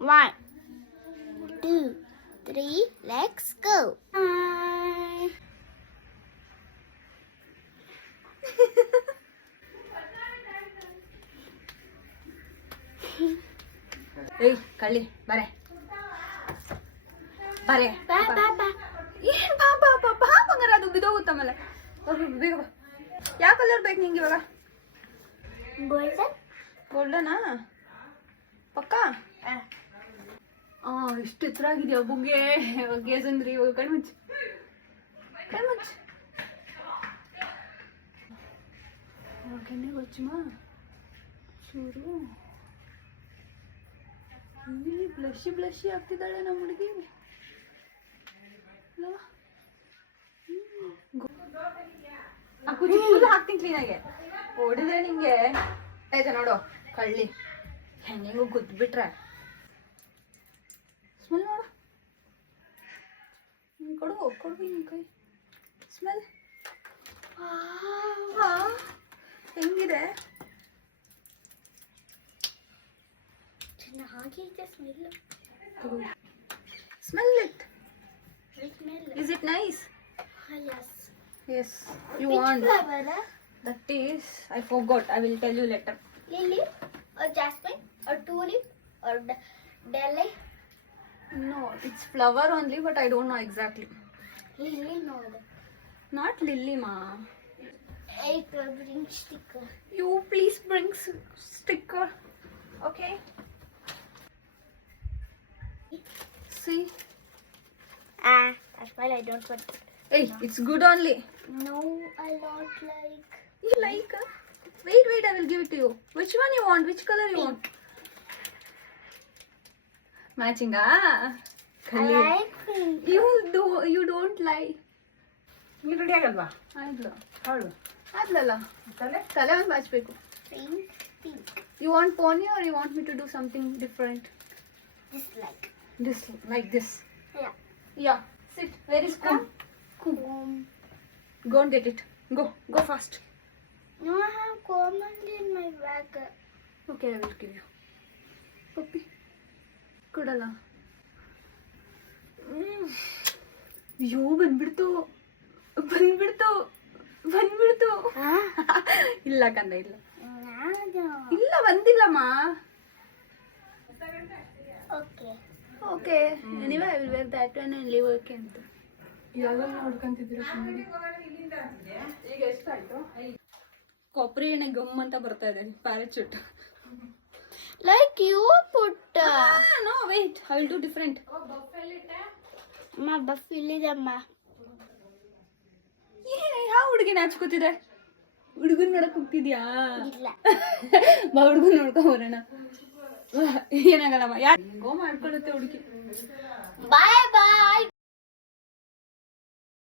1, 2, 3, let's go. ಏಯ್ ಕಳ್ಳಿ ಬರೆ ಬರೆ Ba, ba, ba. ಏನ್ ಬಾ ಬಾ ಬಾ ಬಾ ಬಂಗಾರ ಅದು ಬಿದೋಗುತ್ತಮ್ಮಲ್ಲ ಬೇಗ ಬಾ ಯಾವ ಕಲರ್ ಬೇಕು ನಿಂಗೆ ಇವಾಗ Golden? ಗೋಲ್ಡನಾ ಪಕ್ಕಾ ಎಷ್ಟು ಎತ್ತರ ಆಗಿದೆಯಾ ಬುಗ್ಗೆ ಗೇಸಂದ್ರಿ ಇವಾಗ ಕಣ್ಮುಚ್ಚು ಕಣ್ಮುಚ್ಚು ಕೆನ್ನೆ ಗೊಚ್ಚುಮಾ ಚೂರು ಬ್ಲಷಿ ಬ್ಲಷಿ ಆಗ್ತಿದ್ದಾಳೆ ನಮ್ಮ ಹುಡುಗಿ ಫುಲ್ ಹಾಕ್ತೀನಿ ಕ್ಲೀನಾಗೆ ಹೊಡಿದ್ರೆ ನಿಂಗೆ ಆಯ್ತಾ ನೋಡು ಕಳ್ಳಿ ಹೆಂಗೆಂಗೋ ಗುದ್ಬಿಟ್ರೆ ಸ್ಮೆಲ್ ನೋಡು ಕೊಡು ಕೊಡು ನಿನ್ ಕೈ ಸ್ಮೆಲ್ ಹೆಂಗಿದೆ ಚೆನ್ನಾಗಿದೆ smell. Smell it Smell. Is it nice Yes. yes you Which want flower? that is I forgot I will tell you later Lily or jasmine or tulip or dahlia? no it's flower only but I don't know exactly Lily no. not lily ma I could bring sticker. you please bring sticker okay see That's why I don't want it. hey it's good only No, I don't like. you like wait I will give it to you which one you want which color you want matching I like pink. you don't like ನೀನು ready ಆಗಲ್ವಾ ಆಯ್ತು ಅವಳು ಆದ್ಲಲ್ಲ ತಲೆ ತಲೆ ಒಂದು ಬಾಚ್ಬೇಕು Pink. you want pony or you want me to do something different Just like. this like this Yeah. yeah sit where is comb go and get it go fast No, I have comb only in my bag. okay I will give you puppy ಕೊಡಲ್ಲ ಅಯ್ಯೋ ಬಂದ್ಬಿಡ್ತು ಇಲ್ಲ ಕಂದ ಇಲ್ಲ ಇಲ್ಲ ಬಂದಿಲ್ಲಮ್ಮ Okay. Okay anyway I will wear that one and leave okay ಅಂತ ಎಲ್ಲ ನೋಡ್ಕೊಂತಿದ್ದೀರಾ ಈಗ ಎಷ್ಟಾಯ್ತು ಕೊಬ್ಬರಿ ಎಣ್ಣೆ ಗಮ್ ಅಂತ ಬರ್ತಾ ಇದೆ parachute Like you put. no wait I will do different Ma buffilidamma. ಯಾವ ಹುಡುಗಿ ನಾಚ್ಕೋತಿದೆ ಹುಡುಗನ್ ನೋಡಕ್ ಹೋಗ್ತಿದ್ಯಾ Illa. ಬಾ ಹುಡುಗನ್ ನೋಡ್ಕೊಂಡ್ ಬರೋಣ ಏನಾಗಲ್ಲಮ್ಮ ಯಾರು ಹೆಂಗೋ ಮಾಡ್ಕೊಳುತ್ತೆ ಹುಡುಗಿ Bye bye.